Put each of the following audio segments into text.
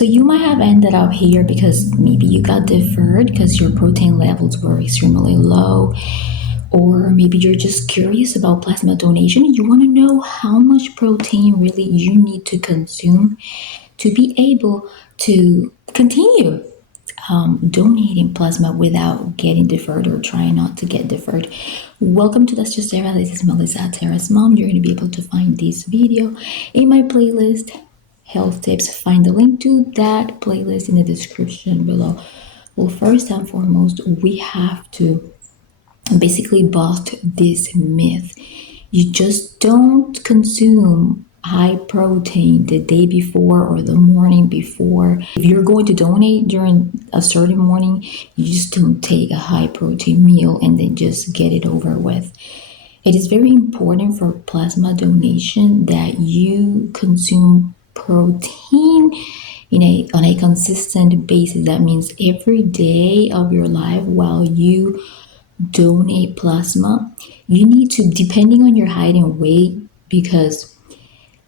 So you might have ended up here because maybe you got deferred because your protein levels were extremely low, or maybe you're just curious about plasma donation and you want to know how much protein really you need to consume to be able to continue donating plasma without getting deferred or trying not to get deferred. Welcome to That's Just Sarah. This is Melissa, Tara's mom. You're going to be able to find this video in my playlist, Health Tips. Find the link to that playlist in the description below. Well, first and foremost, we have to basically bust this myth. You just don't consume high protein the day before or the morning before. If you're going to donate during a certain morning, you just don't take a high protein meal and then just get it over with. It is very important for plasma donation that you consume protein on a consistent basis. That means every day of your life while you donate plasma, you need to, depending on your height and weight, because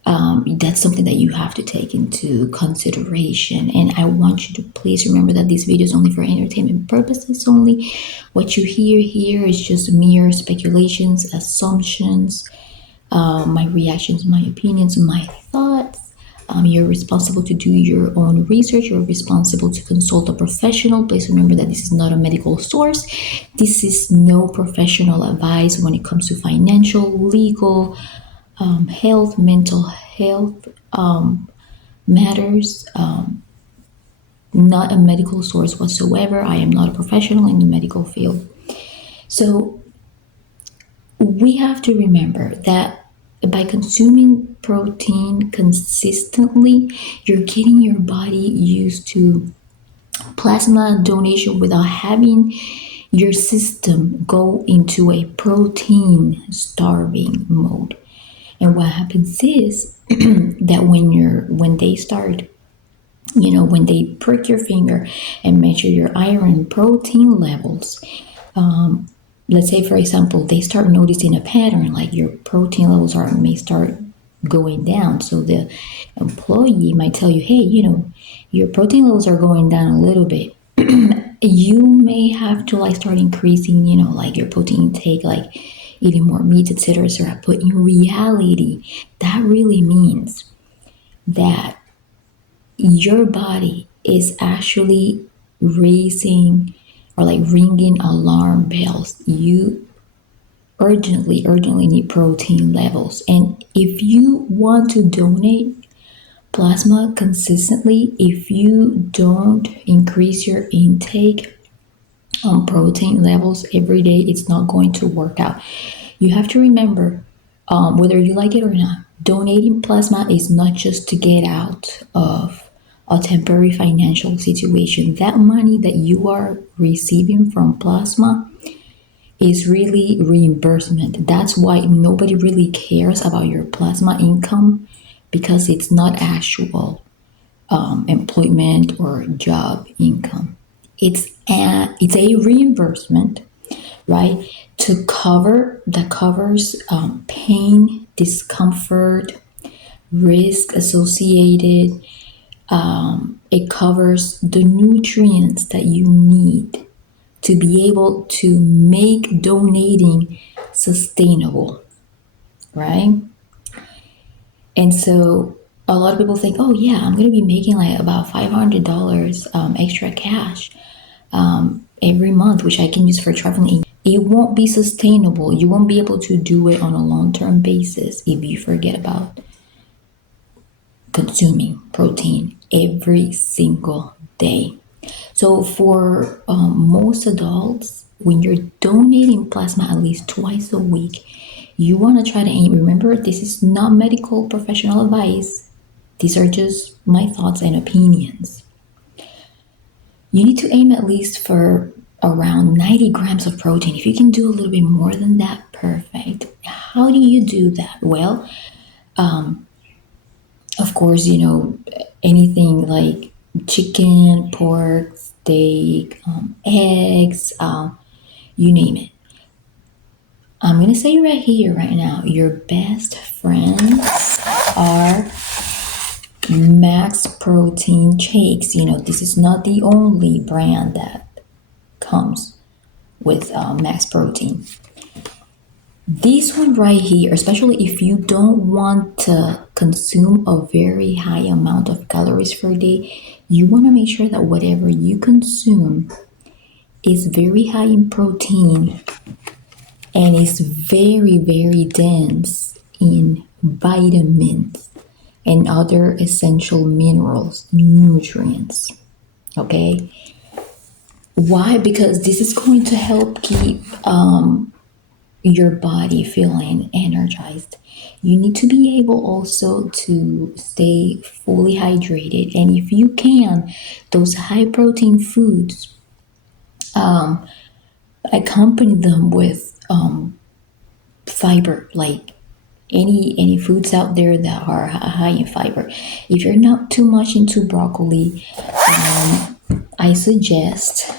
that's something that you have to take into consideration. And I want you to please remember that this video is only for entertainment purposes only. What you hear here is just mere speculations, assumptions, my reactions, my opinions, my thoughts. You're responsible to do your own research. You're responsible to consult a professional. Please remember that this is not a medical source. This is no professional advice when it comes to financial, legal, health, mental health matters. Not a medical source whatsoever. I am not a professional in the medical field. So we have to remember that by consuming protein consistently, you're getting your body used to plasma donation without having your system go into a protein starving mode. And what happens is that when they start, when they prick your finger and measure your iron protein levels, let's say, for example, they start noticing a pattern, like your protein levels may start going down. So the employee might tell you, hey, your protein levels are going down a little bit. You may have to start increasing, your protein intake, like eating more meat, etc., etc. But in reality, that really means that your body is actually raising or ringing alarm bells. You urgently need protein levels. And if you want to donate plasma consistently, if you don't increase your intake on protein levels every day, it's not going to work out. You have to remember, whether you like it or not, donating plasma is not just to get out of a temporary financial situation. That money that you are receiving from plasma is really reimbursement. That's why nobody really cares about your plasma income, because it's not actual employment or job income. It's a reimbursement, right? That covers pain, discomfort, risk associated. It covers the nutrients that you need to be able to make donating sustainable, right? And so a lot of people think, oh yeah, I'm going to be making about $500 extra cash every month, which I can use for traveling. It won't be sustainable. You won't be able to do it on a long-term basis if you forget about consuming protein every single day. So for most adults, when you're donating plasma at least twice a week, you want to try to aim. Remember, this is not medical professional advice. These are just my thoughts and opinions. You need to aim at least for around 90 grams of protein. If you can do a little bit more than that, perfect. How do you do that? Well, of course, anything like chicken, pork, steak, eggs, you name it. I'm going to say right here, right now, your best friends are Max Protein shakes. This is not the only brand that comes with Max Protein. This one right here, especially if you don't want to consume a very high amount of calories per day, you want to make sure that whatever you consume is very high in protein and is very, very dense in vitamins and other essential minerals, nutrients. Okay? Why? Because this is going to help keep your body feeling energized. You need to be able also to stay fully hydrated. And if you can, those high protein foods, accompany them with fiber, like any foods out there that are high in fiber. If you're not too much into broccoli, I suggest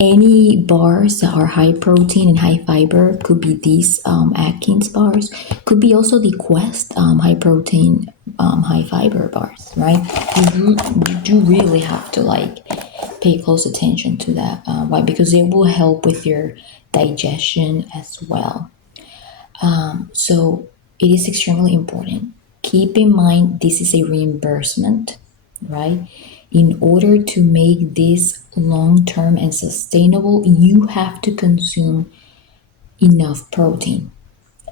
any bars that are high protein and high fiber. Could be these Atkins bars, could be also the Quest high protein high fiber bars, right? You do really have to pay close attention to that. Why? Because it will help with your digestion as well. So it is extremely important. Keep in mind this is a reimbursement, right? In order to make this long term and sustainable, you have to consume enough protein.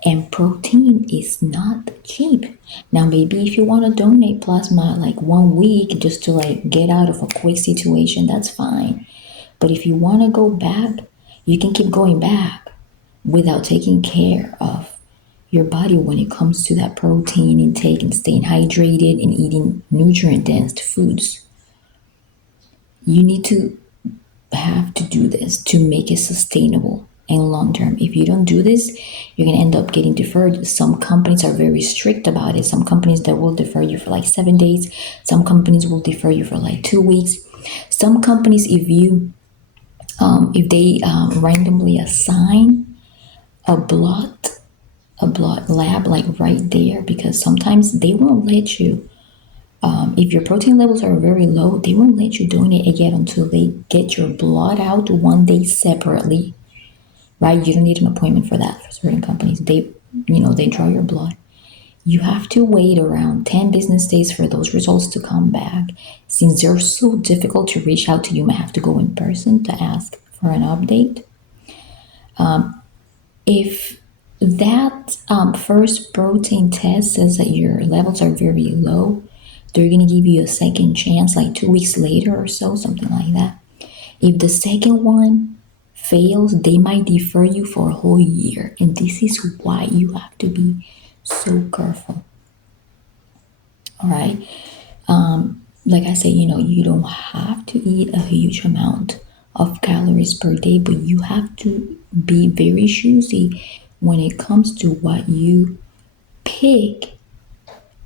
And protein is not cheap. Now, maybe if you want to donate plasma like 1 week just to get out of a quick situation, that's fine. But if you want to go back, you can keep going back without taking care of your body when it comes to that protein intake and staying hydrated and eating nutrient dense foods. You need to have to do this to make it sustainable and long term. If you don't do this, you're going to end up getting deferred. Some companies are very strict about it. Some companies that will defer you for 7 days. Some companies will defer you for 2 weeks. Some companies, if they randomly assign a blood lab right there, because sometimes they won't let you. If your protein levels are very low, they won't let you donate again until they get your blood out 1 day separately, right? You don't need an appointment for that for certain companies. They draw your blood. You have to wait around 10 business days for those results to come back. Since they're so difficult to reach out to, you might have to go in person to ask for an update. If that first protein test says that your levels are very low, they're going to give you a second chance 2 weeks later or so, something like that. If the second one fails, they might defer you for a whole year. And this is why you have to be so careful. All right. Like I said, you don't have to eat a huge amount of calories per day, but you have to be very choosy when it comes to what you pick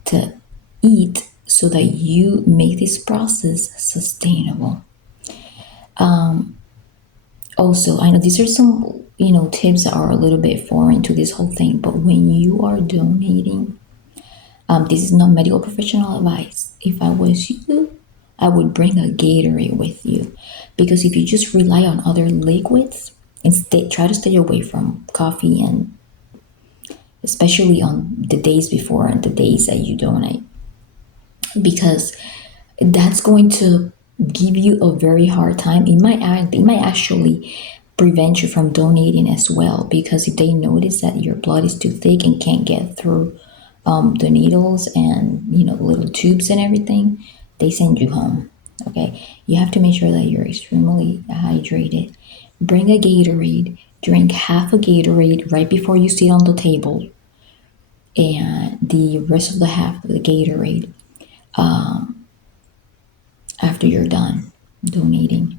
to eat so that you make this process sustainable. Also, I know these are some, tips that are a little bit foreign to this whole thing, but when you are donating, this is not medical professional advice. If I was you, I would bring a Gatorade with you, because if you just rely on other liquids and try to stay away from coffee, and especially on the days before and the days that you donate, because that's going to give you a very hard time. It might actually prevent you from donating as well, because if they notice that your blood is too thick and can't get through the needles and the little tubes and everything, they send you home. Okay, you have to make sure that you're extremely hydrated. Bring a Gatorade. Drink half a Gatorade right before you sit on the table, and the rest of the half of the Gatorade after you're done donating.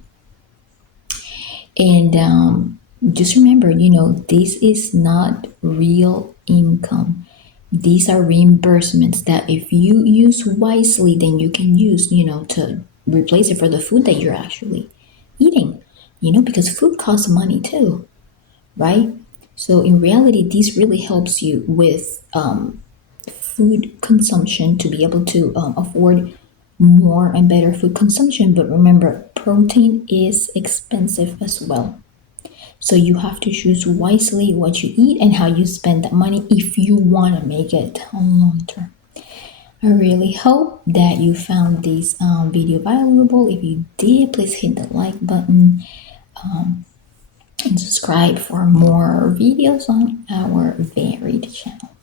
And just remember, this is not real income. These are reimbursements that if you use wisely, then you can use, to replace it for the food that you're actually eating, because food costs money too, right? So in reality, this really helps you with food consumption to be able to afford more and better food consumption. But remember, protein is expensive as well. So you have to choose wisely what you eat and how you spend that money if you want to make it on long term. I really hope that you found this video valuable. If you did, please hit the like button and subscribe for more videos on our varied channel.